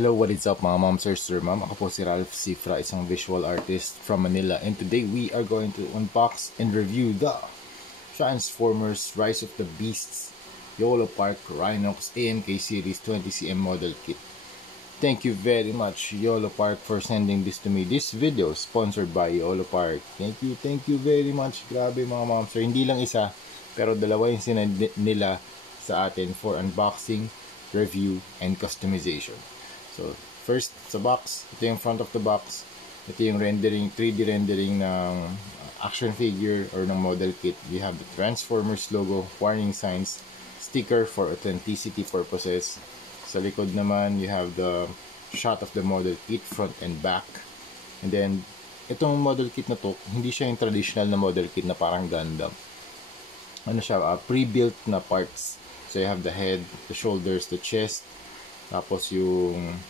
Hello, what is up mga moms or sir ma'am? Ako po si Ralph Cifra, isang visual artist from Manila, and today we are going to unbox and review the Transformers Rise of the Beasts YOLO Park Rhinox AMK Series 20cm model kit. Thank you very much YOLO Park for sending this to me. This video sponsored by YOLO Park. Thank you very much. Grabe mga moms sir, hindi lang isa pero dalawa yung sinend nila sa atin for unboxing, review, and customization. So, first, sa box, ito yung front of the box. Ito yung rendering, 3D rendering ng action figure or ng model kit. You have the Transformers logo, warning signs, sticker for authenticity purposes. Sa likod naman, you have the shot of the model kit, front and back. And then, itong model kit na to, hindi siya yung traditional na model kit na parang Gundam. Ano siya, pre-built na parts. So, you have the head, the shoulders, the chest, tapos yung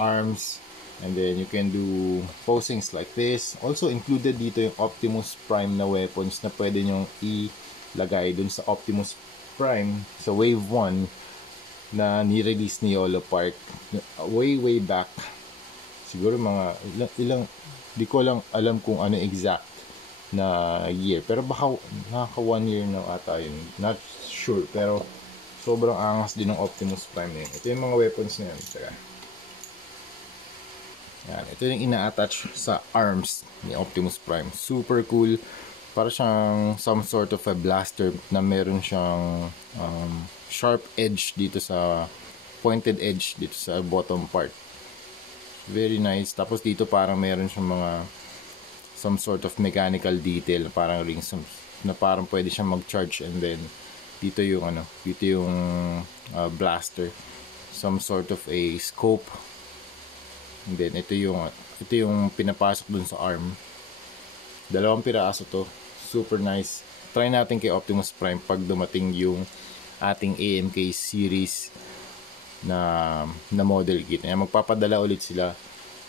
arms, and then you can do posings like this. Also included dito yung Optimus Prime na weapons na pwede nyong ilagay dun sa Optimus Prime sa Wave 1 na ni-release ni YOLO Park way back. Siguro mga ilang di ko lang alam kung ano exact na year, pero baka nakaka 1 year na ata yun, not sure, pero sobrang angas din ng Optimus Prime na yun. Ito yung mga weapons na yun. Yan. Ito yung ina-attach sa arms ni Optimus Prime. Super cool. Para siyang some sort of a blaster na meron siyang sharp edge dito sa pointed edge dito sa bottom part. Very nice. Tapos dito parang meron siyang mga some sort of mechanical detail, parang rings na parang pwede siyang mag-charge, and then dito yung blaster, some sort of a scope, and then ito yung pinapasok dun sa arm. Dalawang piraso to, super nice. Try natin kay Optimus Prime pag dumating yung ating AMK series na model kit. Ayan, magpapadala ulit sila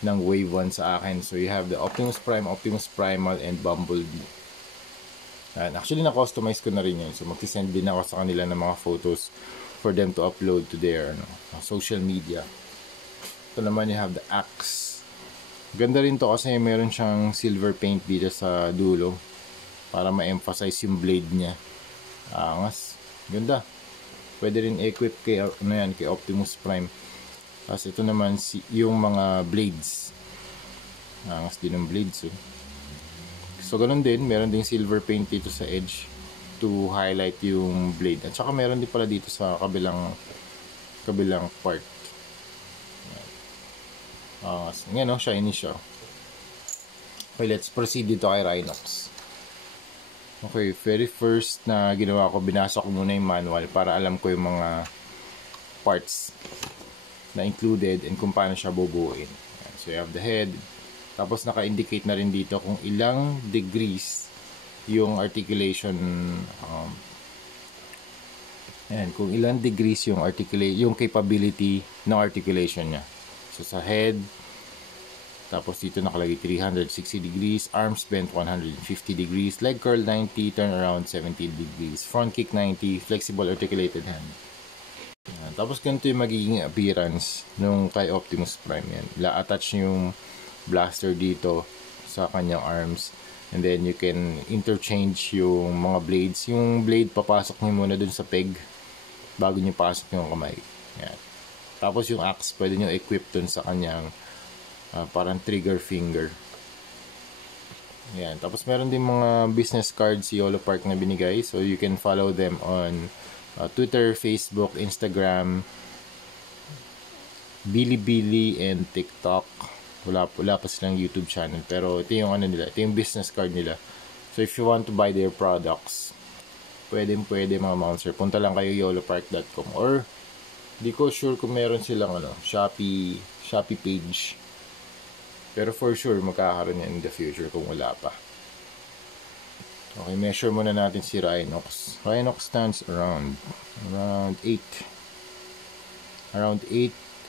ng Wave 1 sa akin. So you have the Optimus Prime, Optimus Primal, and Bumblebee. And actually, na-customize ko na rin yun. So, mag-send din ako sa kanila ng mga photos for them to upload to their social media. Ito naman, you have the axe. Ganda rin to kasi meron siyang silver paint dito sa dulo para ma-emphasize yung blade niya. Angas. Ganda. Pwede rin equip kay Optimus Prime. Tapos ito naman, yung mga blades. Angas din ng blades. So, ganun din. Meron ding silver paint dito sa edge to highlight yung blade. At saka meron din pala dito sa kabilang part. Ngayon, shiny siya. Okay, let's proceed dito kay Rhinox. Okay, very first na ginawa ko, binasa ko muna yung manual para alam ko yung mga parts na included and kung paano siya bubuuin. So, you have the head. Tapos naka-indicate na rin dito kung ilang degrees yung articulation, kung ilang degrees yung capability ng articulation niya. So sa head, tapos dito nakalagay 360 degrees, arms bent 150 degrees, leg curl 90, turn around 70 degrees, front kick 90, flexible articulated hand. Tapos ganito yung magiging appearance nung kay Optimus Prime. Yan. Attach yung blaster dito sa kanyang arms, and then you can interchange yung mga blades. Yung blade papasok niyo muna dun sa peg bago niyo pasok yung kamay. Yan. Tapos yung axe pwede niyo equip dun sa kanyang parang trigger finger. Yan. Tapos meron din mga business cards si YOLO Park na binigay, so you can follow them on Twitter, Facebook, Instagram, Bilibili, and TikTok. Wala pa silang YouTube channel, pero ito yung ito yung business card nila. So if you want to buy their products, pwede mga monster, punta lang kayo yolopark.com, or di ko sure kung meron silang Shopee page, pero for sure magkakaroon yan in the future kung wala pa. Okay, measure muna natin si Rhinox. Rhinox stands around 8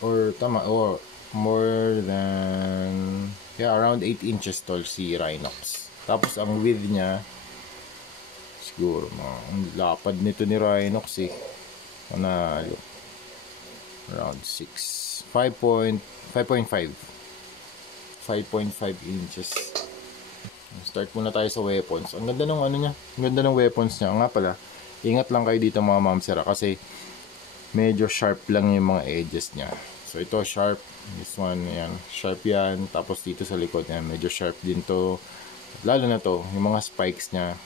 or tama, or more than around 8 inches tall si Rhinox. Tapos ang width niya siguro ang lapad nito ni Rhinox around 6 5.5 inches. Start muna tayo sa weapons. Ang ganda ng ano niya, ang ganda ng weapons niya. Nga pala, ingat lang kayo dito mga mamsera kasi medyo sharp lang yung mga edges niya. So ito sharp, this one yan, sharp yan. Tapos dito sa likod niya, medyo sharp din to. Lalo na to, yung mga spikes niya,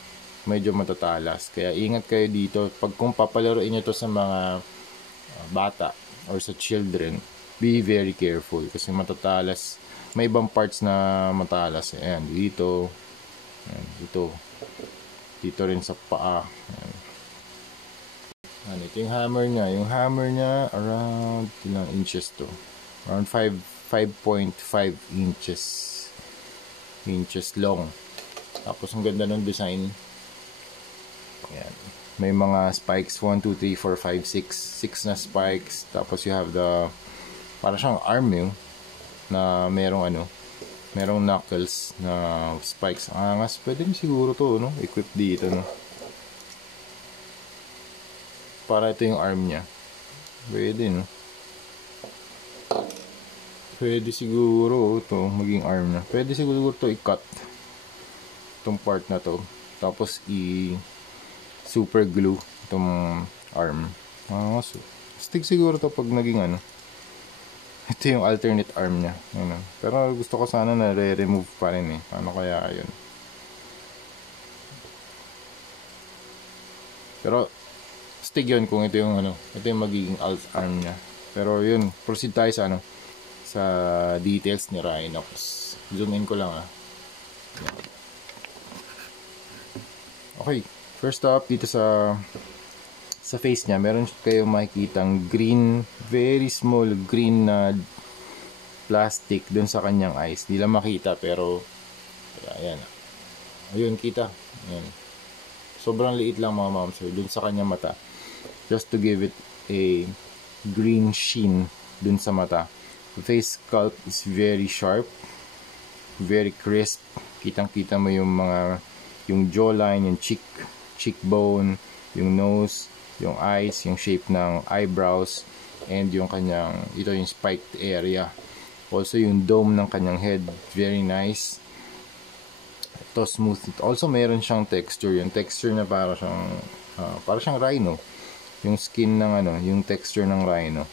medyo matatalas. Kaya ingat kayo dito. Pag kung papalaruin nyo to sa mga bata or sa children, be very careful kasi matatalas. May ibang parts na matalas. Ayan, dito. Ayan, dito. Dito rin sa paa. Ayan. Ayan, ito yung hammer niya. Yung hammer niya, around ilang inches to? Around 5.5 inches long. Tapos ang ganda ng design. Ayan. May mga spikes 1, 2, 3, 4, 5, 6 na spikes. Tapos you have the para siyang arm yun na merong merong knuckles na spikes. Angas, pwede rin siguro to, no? Equip dito, no? Para ito yung arm niya. Pwede, no? Pwede siguro to maging arm niya. Pwede siguro to i-cut itong part na to. Tapos super glue itong arm. So, stick siguro to pag naging ito yung alternate arm niya. Pero gusto ko sana na re-remove pa rin eh. Ano kaya yun? Pero stick yun kung ito yung ito yung magiging alt arm niya. Pero yun, proceed tayo sa sa details ni Rhinox. Zoom in ko lang Okay, first up dito sa face niya, meron kayong makikitang green, very small green na plastic dun sa kanyang eyes. Hindi lang makita pero ayan. Ayun, kita. Ayan. Sobrang liit lang mga moms dun sa kanyang mata. Just to give it a green sheen dun sa mata. The face sculpt is very sharp, very crisp. Kitang-kita mo yung jawline, yung cheekbone, yung nose, yung eyes, yung shape ng eyebrows, and yung kanyang, ito yung spiked area. Also yung dome ng kanyang head, very nice. Ito smooth. Also meron siyang texture. Yung texture na para siyang rhino. Yung skin ng yung texture ng rhino.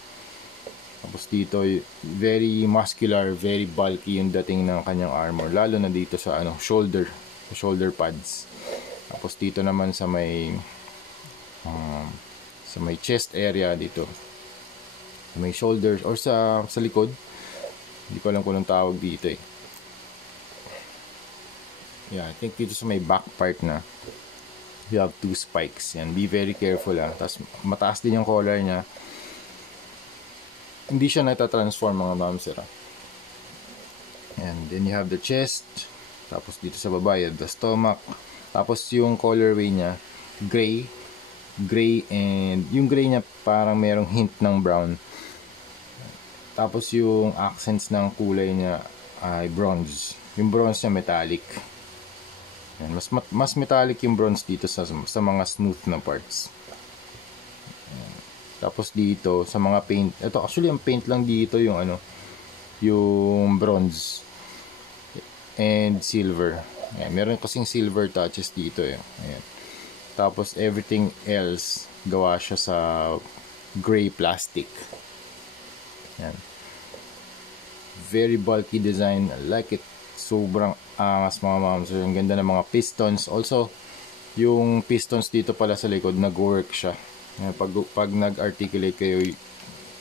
Tapos dito, very muscular, very bulky yung dating ng kanyang armor. Lalo na dito sa shoulder pads. Tapos dito naman sa may chest area dito, sa may shoulders or sa likod, hindi ko alam kung anong tawag dito eh. Yeah, I think dito sa may back part na you have 2 spikes. Yan, be very careful Tapos mataas din yung collar niya. Hindi siya natatransform mga mamsera. And then you have the chest. Tapos dito sa baba you have the stomach. Tapos yung colorway niya gray, and yung gray niya parang merong hint ng brown. Tapos yung accents ng kulay niya ay bronze. Yung bronze niya metallic. Yan, mas metallic yung bronze dito sa mga smooth na parts. Yan. Tapos dito sa mga paint, ito actually ang paint lang dito yung yung bronze and silver. Yan, meron kasing silver touches dito eh. Ayan. Tapos everything else gawa siya sa gray plastic. Yan. Very bulky design. I like it. Sobrang angas mga moms. Ang ganda ng mga pistons. Also, yung pistons dito pala sa likod, nag-work siya. Yan, pag nag-articulate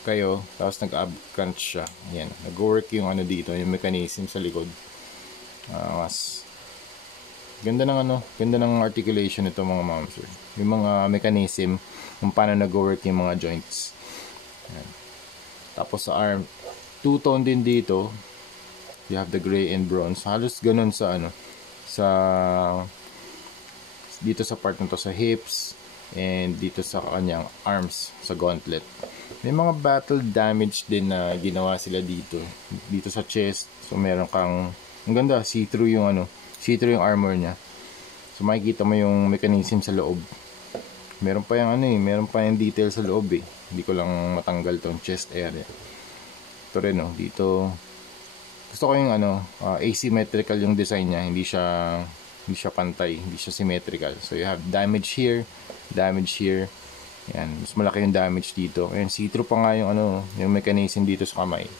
kayo, tapos nag-ab crunch siya. Yan. Nag-work yung dito, yung mechanism sa likod. Angas. Ganda ng articulation nito mga moms. Yung mga mechanism kung paano nag-work yung mga joints. Ayan. Tapos sa arm, two-tone din dito. You have the gray and bronze. Halos ganun sa dito sa part na to, sa hips, and dito sa kanyang arms, sa gauntlet. May mga battle damage din na ginawa sila dito sa chest. So meron kang, ang ganda, see-through yung armor niya. So makikita mo yung mechanism sa loob. Meron pa yung meron pa yung detail sa loob eh. Hindi ko lang matanggal tong chest area. Ito rin, no? Dito, gusto ko yung asymmetrical yung design niya. Hindi siya pantay, hindi siya symmetrical. So you have damage here, damage here. Yan, mas malaki yung damage dito. Ayan, see-through pa nga yung yung mechanism dito sa kamay.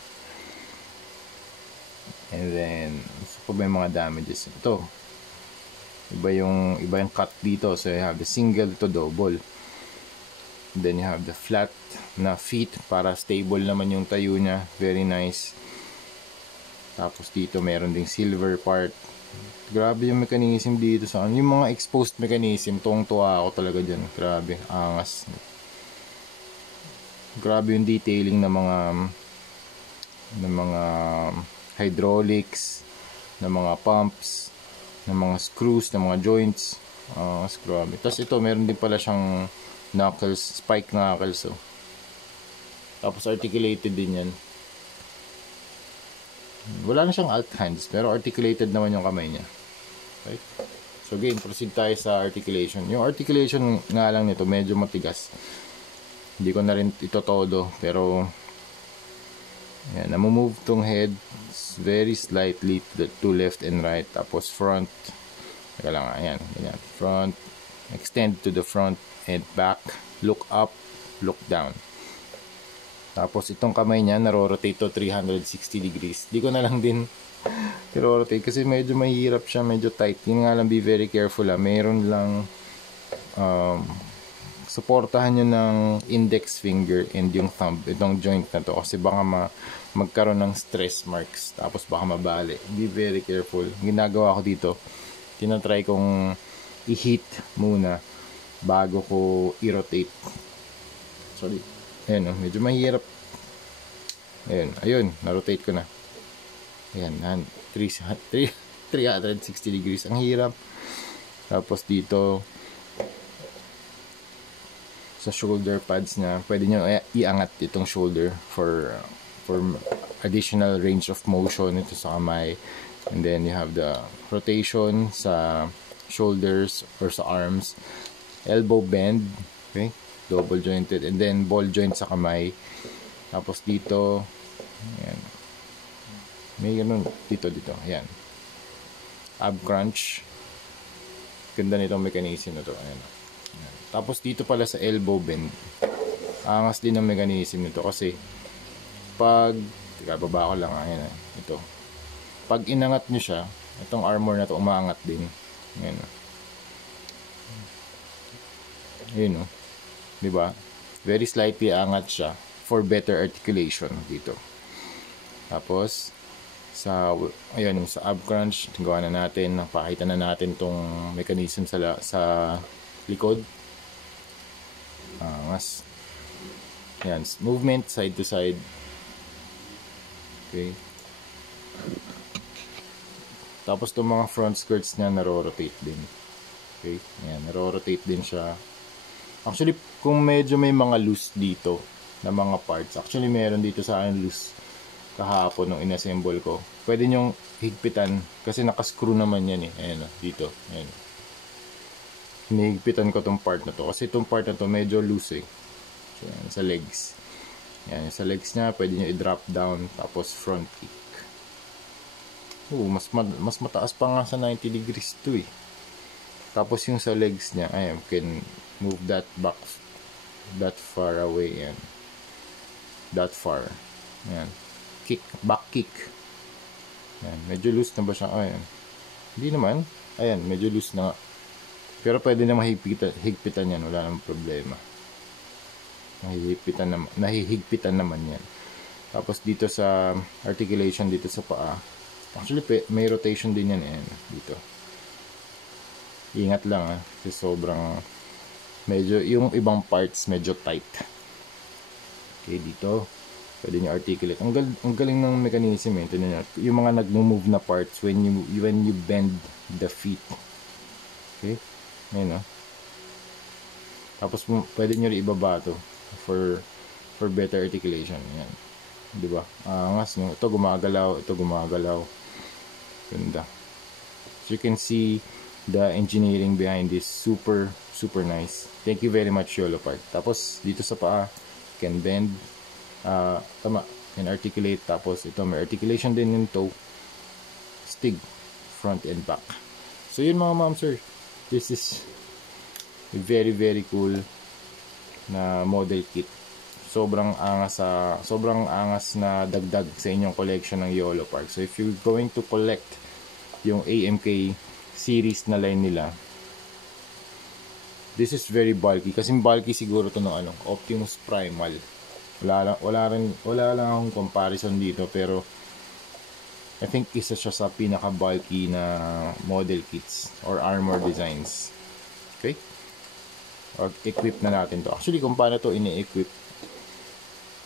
And then, gusto ko ba yung mga damages? Ito, iba yung cut dito. So you have the single, ito double. And then you have the flat na feet para stable naman yung tayo niya. Very nice. Tapos dito meron ding silver part. Grabe yung mechanism dito sa yung mga exposed mechanism, tuwang-tuwa ako talaga dyan. Grabe, angas. Grabe yung detailing ng mga hydraulics, ng mga pumps, ng mga screws, ng mga joints. Grabe. Tapos ito, meron din pala siyang knuckles, spike knuckles. Oh. Tapos articulated din yan. Wala na siyang alt hands, pero articulated naman yung kamay niya. Right? So again, proceed tayo sa articulation. Yung articulation nga lang nito, medyo matigas. Hindi ko na rin ito todo, pero yan, namumove tong head very slightly to left and right. Tapos front, teka lang, ayan, ganyan. Front, extend to the front and back, look up, look down. Tapos itong kamay niya, naro-rotate to 360 degrees. Di ko na lang din naro-rotate kasi medyo mahirap siya, medyo tight. Yun nga lang, be very careful ha. Meron lang suportahan nyo ng index finger and yung thumb, itong joint na to. Kasi baka magkaroon ng stress marks. Tapos baka mabali. Be very careful. Ginagawa ko dito, tinatry kong i-heat muna bago ko i-rotate. Sorry. Ayan, medyo mahirap. Ayun, na-rotate ko na. Ayan, 360 degrees. Ang hirap. Tapos dito, sa shoulder pads na, pwede nyo iangat itong shoulder for additional range of motion ito sa kamay. And then you have the rotation sa shoulders or sa arms. Elbow bend. Okay? Double jointed, and then ball joint sa kamay. Tapos dito, ayan, may ganun dito, ayan, ab crunch. Ganda nitong mechanism na to. Ayan. Tapos dito pala sa elbow bend, angas din ang mechanism nito kasi pag baba ko lang, ayan, ito, pag inangat nyo siya, itong armor na to umaangat din. Ayan, ayun, diba? Very slightly angat siya for better articulation dito. Tapos sa ab crunch, gawa na natin, napakita na natin tong mechanism sa likod. Angas. Yan, movement side to side. Okay. Tapos itong mga front skirts niya naro-rotate din. Okay. Yan, naro-rotate din siya. Actually, kung medyo may mga loose dito na mga parts, actually meron dito sa akin loose kahapon nung inassemble ko. Pwede nyong higpitan kasi nakascrew naman yan eh. Ayan, dito. Ayan. Hinihigpitan ko tong part na to kasi itong part na to medyo loose eh. So, ayan, sa legs. Ayan, sa legs niya, pwede nyo i-drop down tapos front kick. Mas mataas pa nga sa 90 degrees to eh. Tapos yung sa legs niya, ayan, can move that back that far away, yan, that far, yan, kick, back kick, yan, medyo loose na ba siya? Ayan, hindi naman, ayan, medyo loose na, pero pwede na higpitan yan, wala namang problema, nahihigpitan naman yan. Tapos dito sa articulation dito sa paa, actually may rotation din yan, ayan, dito, ingat lang kasi sobrang medyo, yung ibang parts medyo tight. Okay, dito pwede nyo articulate. Ang galing ng mechanism eh. Yung mga nag-move na parts when you bend the feet. Okay, ayun, no? Tapos pwede nyo rin ibaba to for better articulation. Ayan, diba? Angas, no? Ito gumagalaw, ganda. So you can see the engineering behind this, super nice. Thank you very much, YOLO Part. Tapos dito sa paa, can bend, can articulate. Tapos ito may articulation din yung toe, stig, front and back. So yun mga ma'am sir, this is a very very cool na model kit. Sobrang angas na dagdag sa inyong collection ng YOLO Park. So if you're going to collect yung AMK series na line nila, this is very bulky. Kasi bulky siguro to ng Optimus Primal. Wala lang akong comparison dito, pero I think isa siya sa pinaka bulky na model kits or armor designs. Okay? O, equip na natin to. Actually, kung paano to ini-equip,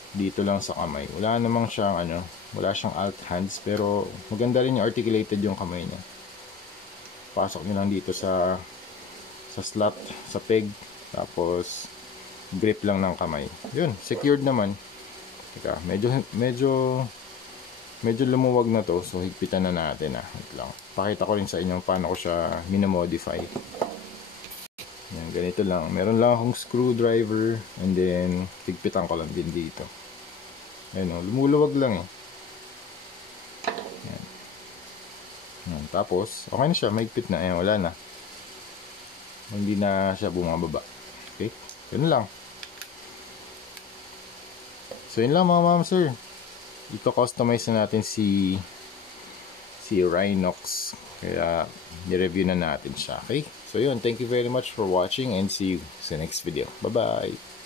dito lang sa kamay. Wala namang siyang wala siyang alt hands, pero maganda rin yung articulated yung kamay niya. Pasok niyo lang dito sa slot, sa peg, tapos grip lang ng kamay. Yun, secured naman. Teka, medyo lumuwag na to, so higpitan na natin Wait lang. Pakita ko rin sa inyo paano ko siya minamodify. Yan, ganito lang. Meron lang akong screwdriver, and then higpitan ko lang din dito. Ayun, lumuluwag lang Yan. Yan. Tapos, okay na siya, mahigpit na. Ayan, wala na. Hindi na siya bumababa. Okay? Yun lang. So, yun lang mga ma'am sir. Ito-customize na natin si Rhinox. Kaya, ni-review na natin siya. Okay? So, yun. Thank you very much for watching and see you sa next video. Bye-bye!